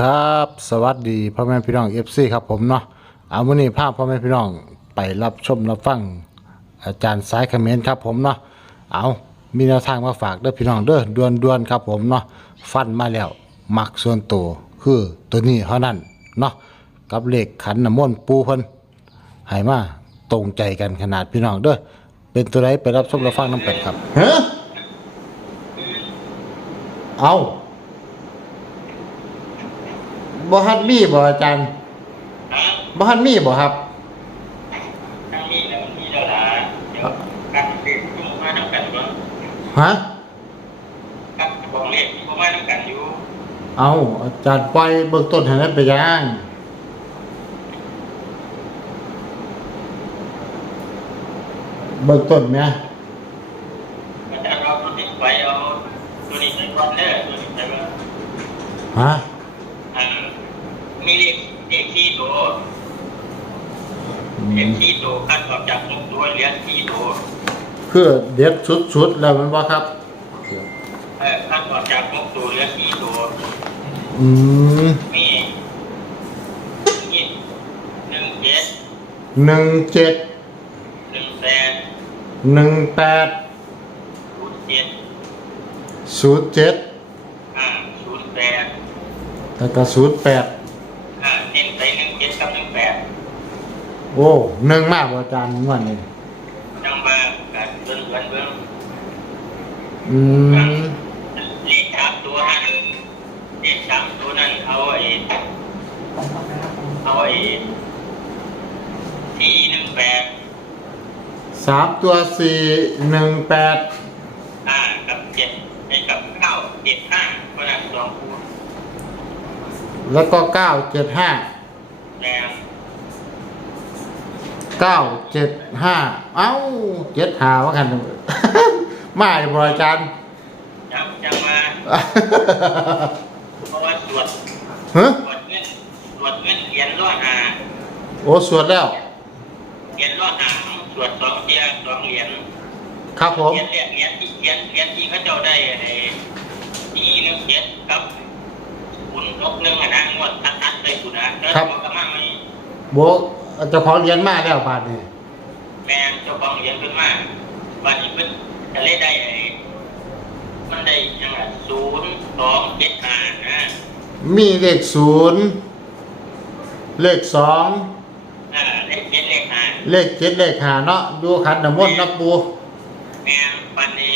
ครับสวัสดีพ่อแม่พี่น้องเอฟซีครับผมเนาะเอาวันนี้พาพพ่อแม่พี่น้องไปรับชมรับฟังอาจารย์สายคอมเมนต์ครับผมเนาะเอามีแนวทางมาฝากเด้อพี่น้องเด้อดวนดวนๆครับผมเนาะฟันมาแล้วมักส่วนตัวคือตัวนี้เท่านั้นเนาะกับเลขขันน้ำมนต์ปูเพิ่นให้มาตรงใจกันขนาดพี่น้องเด้อเป็นตัวไรไปรับชมรับฟังน้ำเป็ดครับเฮ้เอา บ่ฮัดมีบ่อาจารย์ฮะบ่ฮันมีบ่ครับทั้งมีแล้วมีแล้วนะเดี๋ยวกันเด็กที่มาทำกันว่าฮะกับของเล็กที่มาทำกันอยู่ เอาอาจารย์ปล่อยเบื้องต้นให้นั้นไปย่างเบื้องต้นไหมมันจะเอาตัวนี้ไปเอาตัวนี้ไปก่อนเด้อตัวนี้ไปก่อนฮะอ่า มีเล็กเด็กที่โตเด็กที่โตคัดออกจากหกตัวเหลือที่โตคือเด็ดชุดๆแล้วมันบ่ครับเออคัดออกจากหกตัวเหลือที่โตอืมมีมีหนึ่งเจ็ดหนึ่งเจ็ดหนึ่งแปดหนึ่งแปดศูนย์เจ็ดศูนย์เจ็ดอ่าศูนย์แปดแล้วก็ศูนย์แปด อ่าเน้นไปหนึ่งเจ็ดกับหนึ่งแปด โอ้หนึ่งมากบ่อาจารย์งวดนี้จังว่าการเบิ่งเบิ่งเบิ่งอืมเลขสามตัวนั้นเลขสามตัวนั้นเอาไอ้เอาไอ้สี่หนึ่งแปดสามตัวสี่หนึ่งแปดอ่ากับเจ็ดไอ้กับเก้าเจ็ดห้าเพราะนั้นสองคู่แล้วก็เก้าเจ็ดห้าแล้ว เก้าเจ็ดห้าเอ้าเจ็ดหาว่ากันมาเลยบอาจารย์จังจังมาเพราะว่าตรวจฮะตรวจเงินตรวจเงินเหรียญร้อยหาโอ้สวดแล้วเหรียญร้อยหาตรวจสองเทียสองเหรียญครับผมเหรียญเหรียญเหรียญที่เหรียญเหรียญที่เขาเจ้าได้ในที่หนึ่งเจ็ดกับคุณนกหนึ่งอะนะงวดตัดๆไปคุณนะแล้วมันก็มาไม่โบ เจ้าของเรียนมาแล้วบาทนี่แมนเจ้าของเหรียญขึ้นมาวันนี้เพิ่นจะเล่ได้ไอ้มันได้ยังไงศูนย์สองเจ็ดห้านะมีเลขศูนย์เลขสองอ่าเลขเจ็ดเลขห้าเลขเจ็ดเลขหาเนาะดูขันน้ำมนต์นับปูแมนวันนี้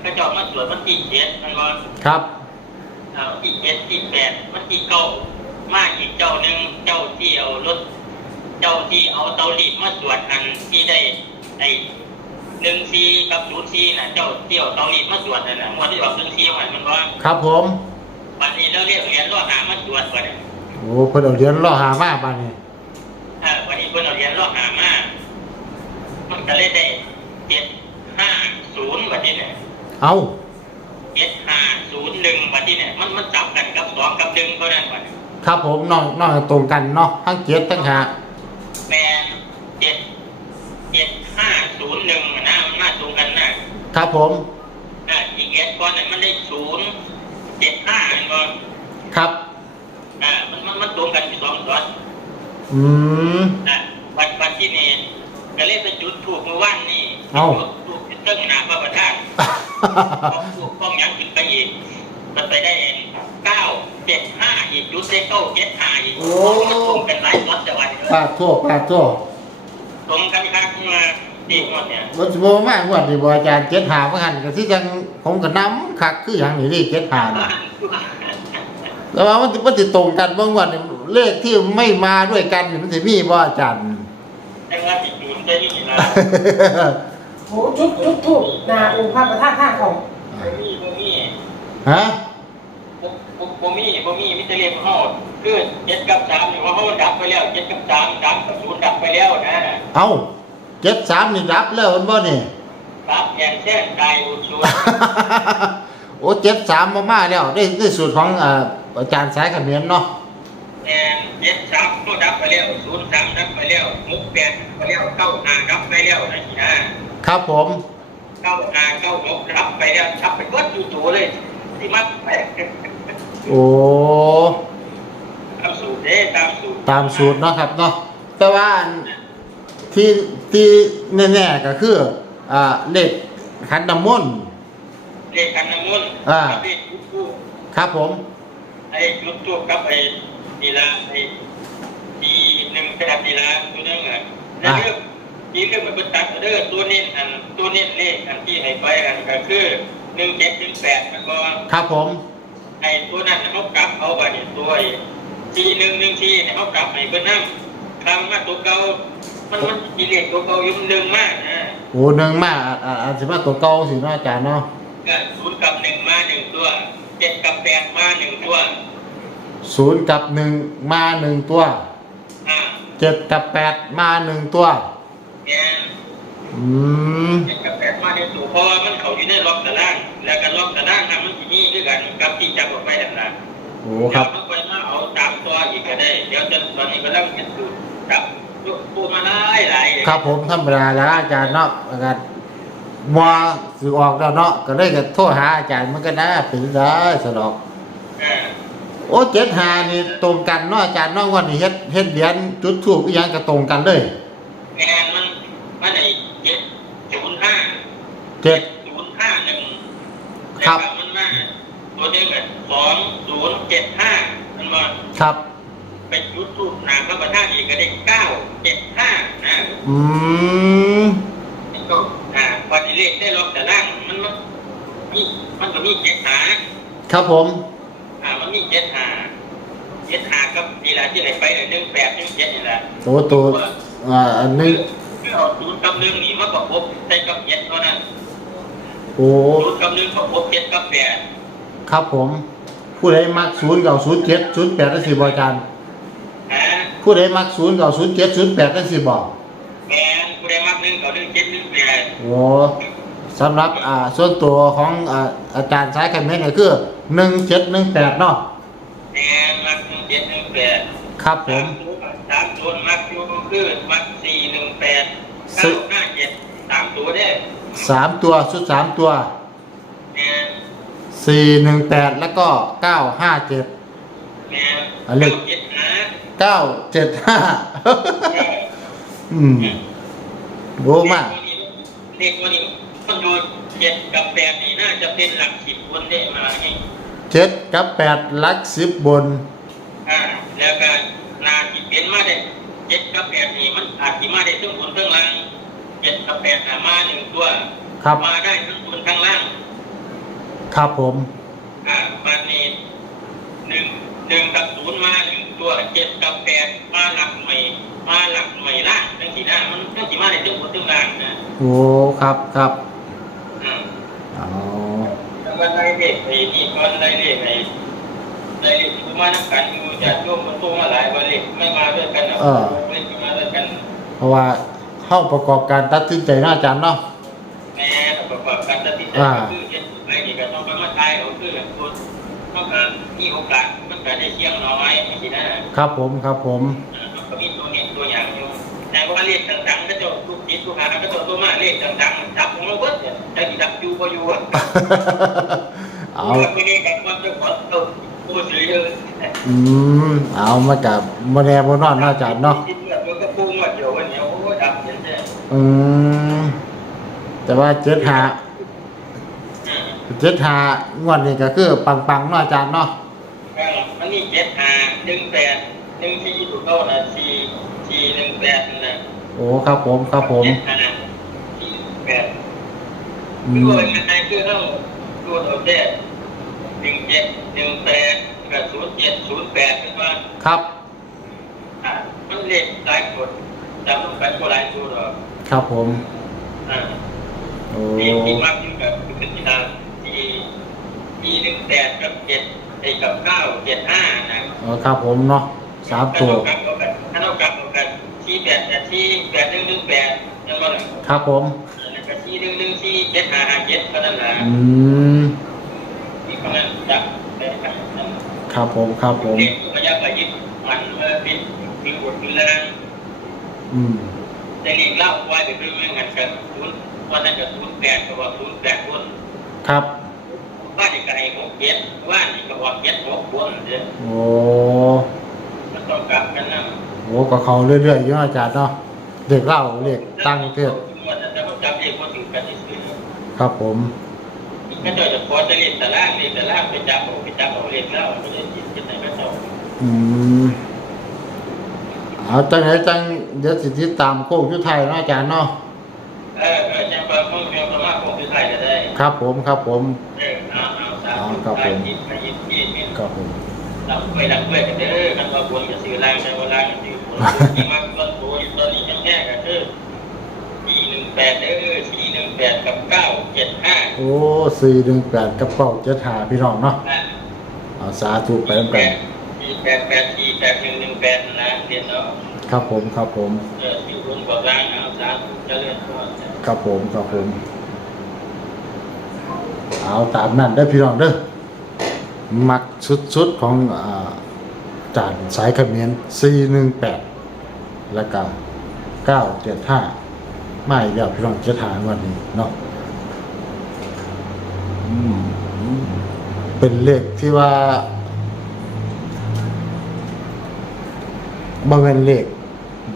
เขาเจ้ามาตรวจมันที่เจ็ดมันว่าครับเอาที่เจ็ดที่แปดมันที่เก้ามาอีกเจ้าหนึ่งเจ้าที่เอารถ เจ้าที่เอาเตารีดมาตรวจอันที่ได้ไอ้หนึ่งซีกับศูนย์ซีน่ะเจ้าที่เอาเตารีดมาตรวจนั่นน่ะมวดที่ออกหนึ่งซีมันมันว่าครับผมวันนี้เราเรียกเหรียญรอดหามาตรวจก่อนเนี่ยโอ้เพิ่นเอาเรียนล่อหามาบาทนี่เออวันนี้เพิ่นเอาเหรียญรอดหามามันก็เลยได้เจ็ดห้าศูนย์วันนี้เนี่ยเอาเจ็ดห้าศูนย์หนึ่งวันนี้เนี่ยมันมันจับกันกับสองกับหนึ่งเท่านั้นวันนี้ครับผมน้องน้องตรงกันเนาะทั้งเจ็ดทั้งหา แมนเจ็ดเจ็ดห้าศูนย์หนึ่งนะมันมาตรงกันนะ ครับผมอ่าอีกเหรียญก้อนเนี่ยมันได้ศูนย์เจ็ดห้าเห็นบ่ครับ อ่ามันมันมันตรงกันอยู่สองส่วนอืม อ่าวันวันที่นี่ก็เลยไปจุดถูกเมื่อวานนี่เอ้าจุดถูกเติ้งหนาพระประธานป้องถูกป้องหยังขึ้นไปอีกมันไปได้เก้าเจ็ดห้าอีกจุดได้เก้าเจ็ดห้าอีกโอ้ มันตรงกันหลายส่วนแต่วันปาดทั่วปาดทั่วตรงกัน ครับมาดีหมดเนี่ยมันสิบ่มากวดนี่บ่อาจารย์เจ็ดหาว่าหันก็สิจังผมก็น้ำคักคือหยังนี่นี่เจ็ดหาน่ะแต่ว่ามันมันสิตรงกันบ่งวดนี่เลขที่ไม่มาด้วยกันนี่มันสิมีบ่อาจารย์แต่ว่าจิตจุนได้นี่นะโหจุดจุดถูกนาองค์พระประธานท่าเขาบ่มีบ่มีฮะบ่บ่บ่มีบ่มีมิตรเรียกเฮาคือเจ็ดกับสามนี่ว่าเฮาดับไปแล้วเจ็ดกับสามสามกับศูนย์ดับไปแล้วนะเอ้า เจ็ดสามนี่รับแล้วมันบ่นี่ครับแอนแท่นกายอุชุนโอ้เจ็ดสามมามาแล้วได้ได้สูตรของเอ่ออาจารย์สายเขมิ้นเนาะแอนเจ็ดสามก็ดับไปแล้วศูนย์สามดับไปแล้วมุกแปดดับไปแล้วเก้าห้าดับไปแล้วนะนี่นะครับผม เก้าห้าเก้าหกดับไปแล้วดับไปวัดจู่ๆเลยที่มัดไปโอ้เด้ตามสูตรตามสูตรเนาะครับเนาะแต่ว่าอัน ที่ที่แน่ๆก็คืออ่าเลขขันน้ำมนต์เลขกันน้ำมนต์อ่าเลขยุทธูปครับผม ไอ้ยุทธูปกับไอ้ดีละไอ้ดีหนึ่งแปดดีละตัวนึงอะแล้วเรื่องที่เรื่องมันเป็นตัดเด้อตัวเน้นอันตัวเน้นเลขอันที่ให้ไปอันก็คือหนึ่งเจ็ดหนึ่งแปดแล้วก็ครับผม ไอ้ตัวนั้นเขากลับเอาไปเนี่ยตัวทีหนึ่งหนึ่งทีเนี่ยเขากลับให้เพิ่นนั่งคำมาตัวเก่า มันมันทีเลขตัวเก่าอยู่มันหนึ่งมากนะโอ้หนึ่งมาอ่าอ่าอาจสิมาตัวเก่าสิเนาะอาจารย์เนาะก็ศูนย์กับหนึ่งมาหนึ่งตัวเจ็ดกับแปดมาหนึ่งตัวศูนย์กับหนึ่งมาหนึ่งตัวอ่าเจ็ดกับแปดมาหนึ่งตัว เนี่ยอืมเจ็ดกับแปดมาหนึ่งตัวเพราะว่ามันเขาอยู่ในล็อกตาราง แล้วก็ล็อกตารางนะมันที่นี่ด้วยกันกับที่จับออกไปนั่นนะโอ้ครับ เดี๋ยวมันไปมาเอาตามตัวอีกก็ได้ เดี๋ยวจะตอนนี้ก็เริ่มเป็นสูตร กับปูมาหลายหลายครับผมธรรมดาแล้วอาจารย์เนาะอาจารย์มัวสิออกแล้วเนาะก็เลยก็โทรหาอาจารย์มันก็น่าเป็นได้สนอกอ่าโอ้เจ็ดหานี่ตรงกันเนาะอาจารย์เนาะวันนี้เฮ็ดเฮ็ดเหรียญจุดถูกอีหยังก็ตรงกันเลยแงนมันมันไอ้เจ็ดศูนย์ห้าเจ็ดศูนย์ห้าหนึ่งครับแล้วก็มันมาตัวเดียวกันสองศูนย์เจ็ดห้ามันมาครับ ไปยุดทูบนามพระประธานอีกก็ได้เก้าเจ็ดห้านะอืมก็อ่าวันที่เลขได้ล็อกแต่ล่างมันมันมีมันก็มีเจ็ดหาครับผม อ่ามันมีเจ็ดหาเจ็ดหากับดีละที่ไหนไปหนึ่งแปดหนึ่งเจ็ดนี่แหละโอ้ตัวอ่าอันนี้คือเอาศูนย์กับหนึ่งนี่มาประกบใส่กับเจ็ดเท่านั้นโอ้ศูนย์กับหนึ่งประกบเจ็ดกับแปดครับผม ผู้ใดมักศูนย์เก่าศูนย์เจ็ดศูนย์แปดนั่นสิบอาจาร ผู้ใดมักศูนย์เก่าศูนย์เจ็ดศูนย์แปดนั่นสิบอกแมนผู้ใดมักหนึ่งกับหนึ่งเจ็ดหนึ่งแปดโอ้สำหรับอ่าส่วนตัวของอ่าอาจารย์สายคอมเมนต์ก็คือหนึ่งเจ็ดหนึ่งแปดเนาะแมนมักหนึ่งเจ็ดหนึ่งแปดครับผสามมตัวสามตัวมักอยู่ก็คือมักสี่หนึ่งแปดเก้าห้าเจ็ดสามตัวเนี่ยสามตัวชุดสามตัวแมนสี่หนึ่งแปดแล้วก็เก้าห้าเจ็ดแมนอันเล็ก เจ็ดหาเก้าเจ็ดห้าเอออืมโอ้มากเด็กวันนี้มันดูเจ็ดกับแปดนี่น่าจะเป็นหลักสิบคนได้มาไงเจ็ดกับแปดลักสิบบนอ่าแล้วก็นาที่เป็นมาได้เจ็ดกับแปดนี่มันอาจจะมาได้ทั้งบนทั้งล่างเจ็ดกับแปดน่ะมาหนึ่งตัวครับมาได้ทั้งบนทั้งล่าง ครับผม อ่ามานี่หนึ่งหนึ่งกับศูนย์มาหนึ่ง ตัวเจ็ดกับแปดมาหลักใหม่มาหลักใหม่ล่างทั้งสี่ด้านมันทั้งสี่มาได้ทั้งบนทั้งล่างนะโอ้ครับครับอืมอ๋อแล้วก็ได้เลขไอ้นี่ก็ได้เลขไอ้ได้เลขที่มานักกันอยู่จะร่วมมันตู้มาหลายวันเลขไม่มาด้วยกันหรอกเลขไม่มาด้วยกัน เพราะว่าเข้าประกอบการตัดสินใจเนาะอาจารย์เนาะแม่ประกอบการตัดสินใจก็คือเจ็ดไอ้นี่ก็ต้องไปมาทายเขาคือคนต้องการมีโอกาสมันก็ ได้เชียงน้อยไม่ใช่นะครับผมครับผมมันก็มีตัวเนี้ตัวอย่างอยู่แต่ว่าเลขต่างๆก็จะทุกจิตทุกหาก็จะตัวมาเลขต่างๆจับของเราเบิดเนี่ยจะจับอยู่ก็อยู่อะเอาไม่ได้กันว่าจะขอตัวผู้ซื้อเลยอืมเอามากับโมแนโมนอนเนาะอาจารย์เนาะคิดว่ามันก็พุ่งมาเดียวกันเนี่ยโอ้ยดับเห็นไหมอืมแต่ว่าเจ็ดหาเจ็ดหางวดนี้ก็คือปังปังๆเนาะอาจารย์เนาะ มันนี่เจ็ดห้าหนึ่งแปดหนึ่งสี่ถูกต้องนะสี่สี่หนึ่งแปดนะโอ้ครับผมครับผมเจ็ดห้าสี่แปดอืคือมว่ามันในคือเท่าตัวตัวเจ็ดหนึ่งเจ็ดหนึ่งแปดกับศูนย์เจ็ดศูนย์แปดเป็นว่าครับ อ่ามันเล็กหลายคนจำต้องไปก็หลายตัวหรอกครับผมอ่า โอ้ที่ที่มากที่กับคือเป็นที่นาที่ที่หนึ่งแปดกับเจ็ด ไอ้กับเก้าเจ็ดห้านะเออครับผมเนาะสามตัวถ้าเรากลับถ้าเรากลับกันที่แปดที่แปดหนึ่งหนึ่งแปดยังไงครับผมแล้วก็ที่หนึ่งหนึ่งที่เจ็ดห้าห้าเจ็ดเท่านั้นนะอืมที่เขานั้นจับได้ครับครับผมครับผมเด็กพยายามไปยึดมันเออเป็นเป็นบทเป็นแรงอืมแต่เรียกเล่าไว้ไปเรื่องกันกันศูนย์วันนั้นกับศูนย์แปดกับว่าศูนย์แปดคนครับ บ้านอีกไกลหกเจ็ดบ้านอีกก็ว่าเจ็ดหกคนเด้อโอ้มมันต้องกลับกันนะโอ้ก็เขาเรื่อยๆอยู่เนาะอาจารย์เนาะเด็กเล่าเรียกตั้งเทศแต่ก็จับเรียกว่าถึงกันที่สุดครับผมก็จะจะขอจะเรียนแต่ล่างเรียนแต่ล่างไปจับไปจับเอาเรียนแล้วไม่ได้ยินกันไหนก็ต้องอืมเอาจังไหนจังเดี๋ยวสิติดตามโค้งชุดไทายเนาะอาจารย์เนาะเออเออจะไปมุ่งเรียนประมาณคงคือไทยก็ได้ ครับผมครับผมเออ เอาเอาสามไปยินไปยินยินยินครับผมเราไปดังเพื่อนกันเด้อกันว่าบนจะซื้อล่างแต่ว่าล่างจะซื้อบนที่มันต้นตัวตอนนี้ยังแค่กันเด้อสี่หนึ่งแปดเด้อสี่หนึ่งแปดกับเก้าเจ็ดห้าโอ้สี่หนึ่งแปดกระเป๋าเจ็ดหาพี่น้องเนาะอ่าเอาสาธุไปนำแปกันดสี่แปดแปดสี่แปดหนึ่งหนึ่งแปดนะเรียนเนาะครับผมครับผม เอออยู่บนบอกล่างเอาสามจะเรียนก่อนครับผมครับผม เอาตามนั้นเด้พี่น้องเด้อมักสุดๆของอาจานสายขมิ้นสี่หนึ่งแปดแล้วก็เก้าเจ็ดห้าไม่เดียวพี่น้องจะทานวันนี้เนาะเป็นเลขที่ว่าบ่เป็นเลข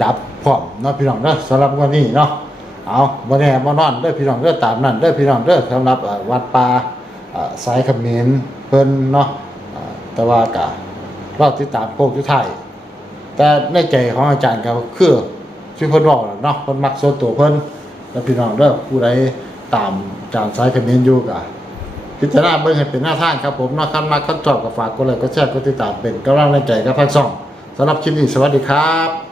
ดับพร้อมเนาะพี่น้องเด้อสำหรับวันนี้เนาะ เอาบ่แน่บ่นอนเด้อพี่น้องเด้อตามนั้นเด้อพี่น้องเด้อสำหรับวัดป่าสายขมิ้นเพิ่นเนาะแต่ว่าก็เราติดตามโค้งสุดท้ายแต่ในใจของอาจารย์ก็คือที่อเพิ่นบอกเนาะเพิ่นมักส่วนตัวเพิ่นแล้วพี่น้องเด้อผู้ใดตามอาจารย์สายคอมเมนต์อยู่ก็พิจารณาเบิ่งให้เป็นหน้าทางครับผมเนาะคันมักคันชอบก็ฝากกดไลค์กดแชร์กดติดตามเป็นกำลังใจกับทั้งสองสำหรับคลิปนี้สวัสดีครับ